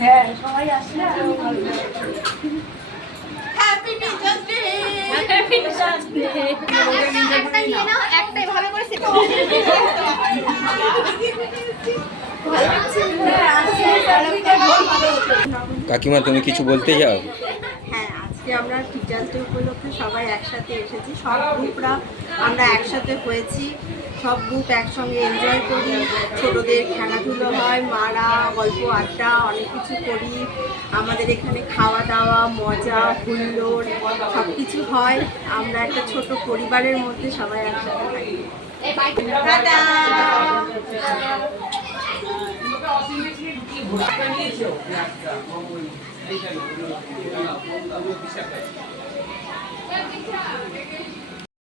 হ্যাঁ সবাই আসলে happy teachers day. Happy teachers day. একটা নিয়ে নাও, একটাই ভালো করে সেট করো। কাকিমা তুমি কিছু বলতে চাও? হ্যাঁ, আজকে আমরা টিচার্স ডে উপলক্ষে সবাই একসাথে এসেছি, সব গ্রুপরা আমরা একসাথে হয়েছি, সব গ্রুপ একসঙ্গে এনজয় করি, ছোটদের খেলাধুলো হয়, মারা গল্প আড্ডা অনেক কিছু করি, আমাদের এখানে খাওয়া দাওয়া মজা হুল্লোড় সব কিছু হয়, আমরা একটা ছোট পরিবারের মধ্যে সবাই একসাথে থাকি। টাটা। ভোটটা নিয়েছো?